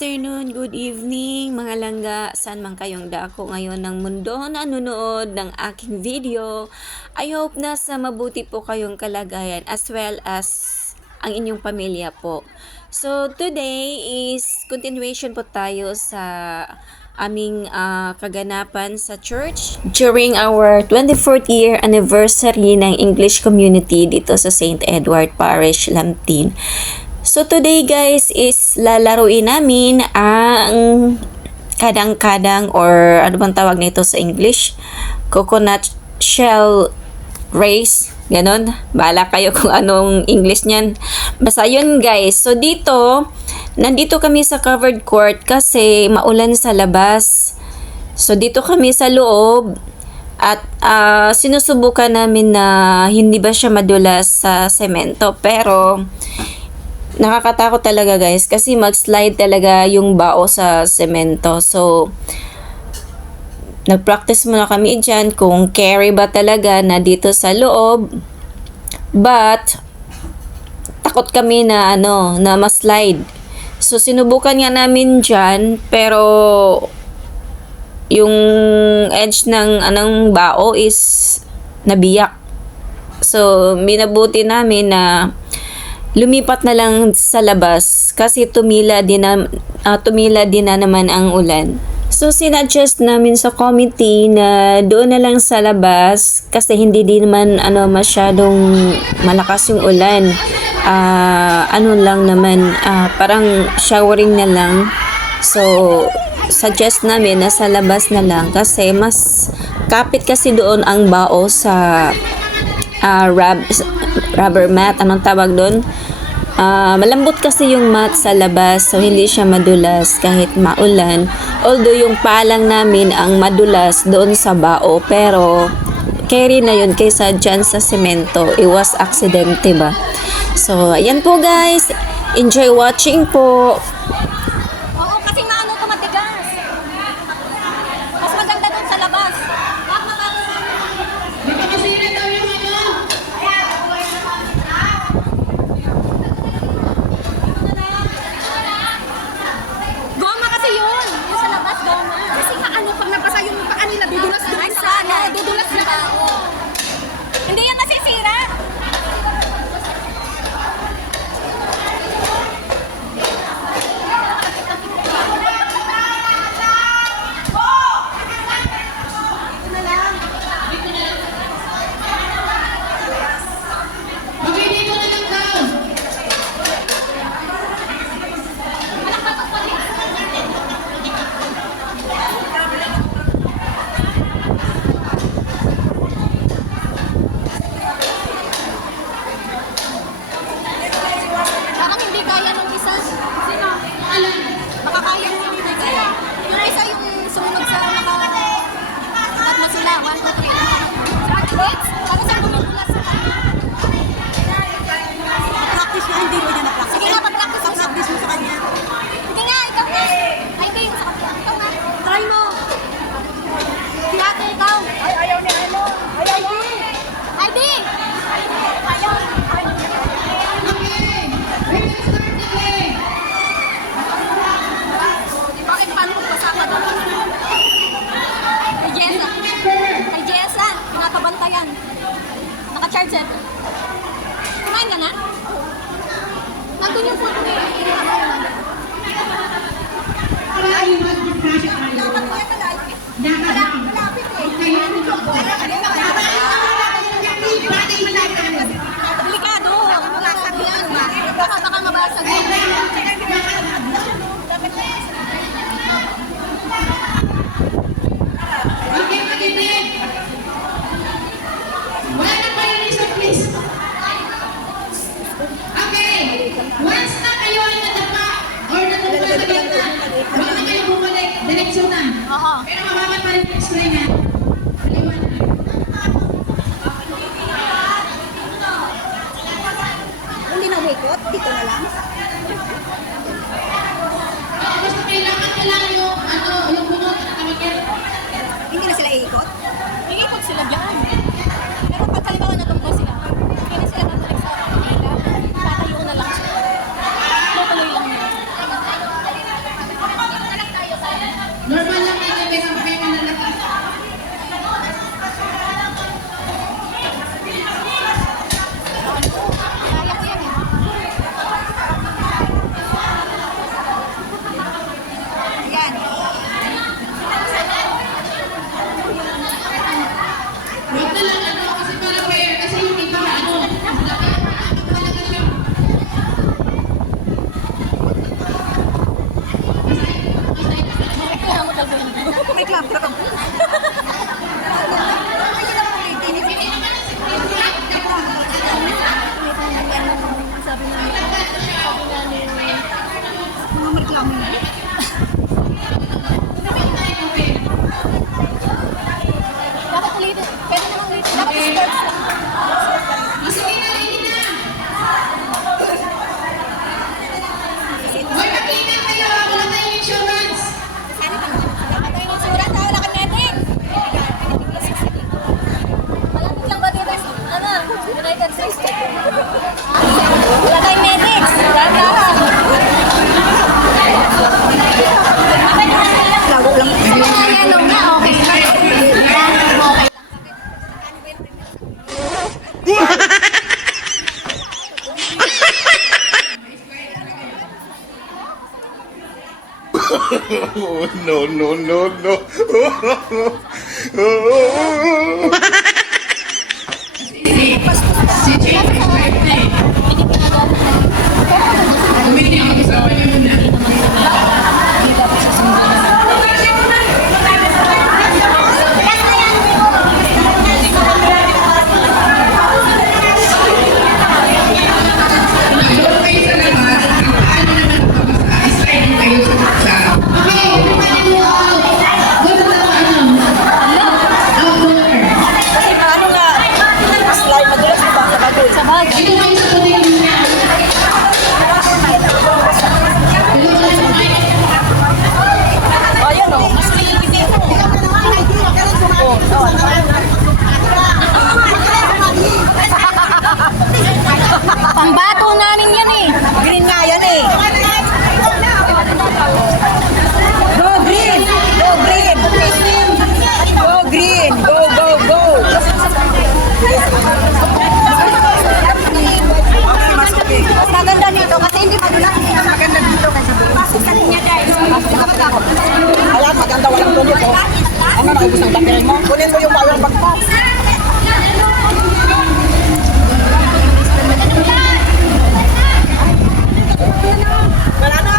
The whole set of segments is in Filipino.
afternoon, good evening mga langga, saan man kayong dako ngayon ng mundo na nanonood ng aking video. I hope na sa mabuti po kayong kalagayan as well as ang inyong pamilya po. So today is continuation po tayo sa aming kaganapan sa church during our 24th year anniversary ng English community dito sa St. Edward Parish, Lamtin. So today guys is lalaruin namin ang kadang-kadang or ano bang tawag nito sa English? Coconut shell race. Ganon. Bahala kayo kung anong English niyan. Basta yun guys. So nandito kami sa covered court kasi maulan sa labas. So dito kami sa loob at sinusubukan namin na hindi ba siya madulas sa semento, pero nakakatakot talaga guys kasi mag-slide talaga yung bao sa semento. So nag-practice muna kami dyan kung carry ba talaga na dito sa loob, but takot kami na na ma-slide. So sinubukan nga namin dyan, pero yung edge ng anong bao is nabiyak. So minabuti namin na lumipat na lang sa labas kasi tumila din na naman ang ulan. So sinuggest namin sa committee na doon na lang sa labas kasi hindi din naman masyadong malakas yung ulan. Lang naman parang showering na lang. So suggest namin na sa labas na lang kasi mas kapit kasi doon ang bao sa rubber mat, anong tawag doon? Malambot kasi yung mat sa labas, so hindi siya madulas kahit maulan. Although yung palang namin ang madulas doon sa bao, pero carry na yun kaysa dyan sa semento. It was aksidente ba? So ayan po guys, enjoy watching po. Oo, kasi tumatigas. Mas maganda doon sa labas. Goma kasi yun. Yung sa labas, goma. Kasi nga pag nabasa yung paa nila, dudulas doon sa dudulas na tao. Hindi yan masisira. Parang hindi kaya nung isa. Sino? Baka kaya nung hindi kaya. Yung isa yung sumunod sa tatlo sila. 1, 2, 3. Tapos ang bumubulas sa kanya. Practice niya, hindi mo niya na-practice. Sige nga, pa-practice mo. Practice mo sa kanya. Hindi nga, ikaw nga. Ay, hindi yung sa kanya. Ikaw nga. Try mo. Si ate, ikaw. Ay, ayaw ni ano. Ay, ayaw. Ay, di. Ayaw. Bakit paano magbasa ka doon? Kay Jessa. Kay Jessa. Pinatabantayan. Naka-charge eh. Kumain ka na? Nandun yung food mo eh. Dapat mo yan malapit. Malapit eh. Delikado. Mabasag yan. Baka mabasag yan. Once na kayo ay nadapa or natulog sa ganda, huwag na kayo bumalik, direksyon na. Oo. Pero mabagal pa rin yung x-ray na. Maliwanag. Hindi na umikot? Dito na lang? Basta kailangan ka lang yung bunot na kamagyan. Hindi na sila iikot? Iikot sila dyan. Pero pag halimbawa natumbo sila, hindi na sila natulik sa kanila, tatayo na lang sila. Tutuloy lang nila. Sabi nga ni mga reklamo na. Dapat ulitin. Pwede namang ulitin. Dapat sports. Sige na, ready na. Hoy, mag-ingat kayo. Wala tayong insurance. Dapat tayo ng surat. Wala ka netting. Malapit lang ba dito? Ano? United States. Wala tayong medics. Lago lang. Yellow na, okay. Oh, no, no, no, no. Si Jake, birthday. Meeting ako sa kanya muna. Doon kayo sa labas. Ang paano naman pabasa. Slide kayo sa saksa. Okay, everybody go out. Go to the outdoor. Kasi paano nga, slide madulas sa bagay. Sa bagay. Dito kayo sa puting muna. Ayan o, mas lilitin mo. Pambato namin yan eh. Green nga yan eh. Go green! Go green! Go green! Go, go, go! Mas maganda dito kasi hindi madulas. Mas maganda dito kasi pasok sa linya dahil. Ayan, maganda walang tulog ko. Ano na ubus ng bakirin mo? Kunin mo yung power bank mo. Wala na.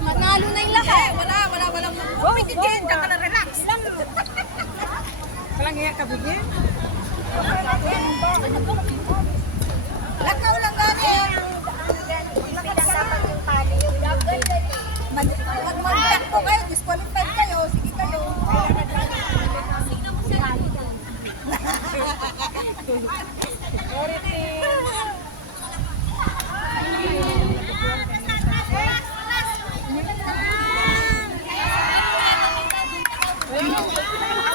Nanalo na yung lahat. Wala. Oh, hindi. Diyan ka na relax. Walang iya ka, Bibi? Lakaw lang gani. Mag-takbo kayo, disqualified kayo. Sige kayo.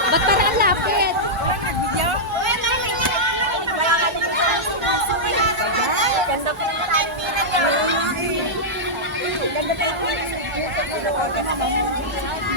Ba't parang lapit? Ganda pa naman ang pila niya. Ganda pa yung pila.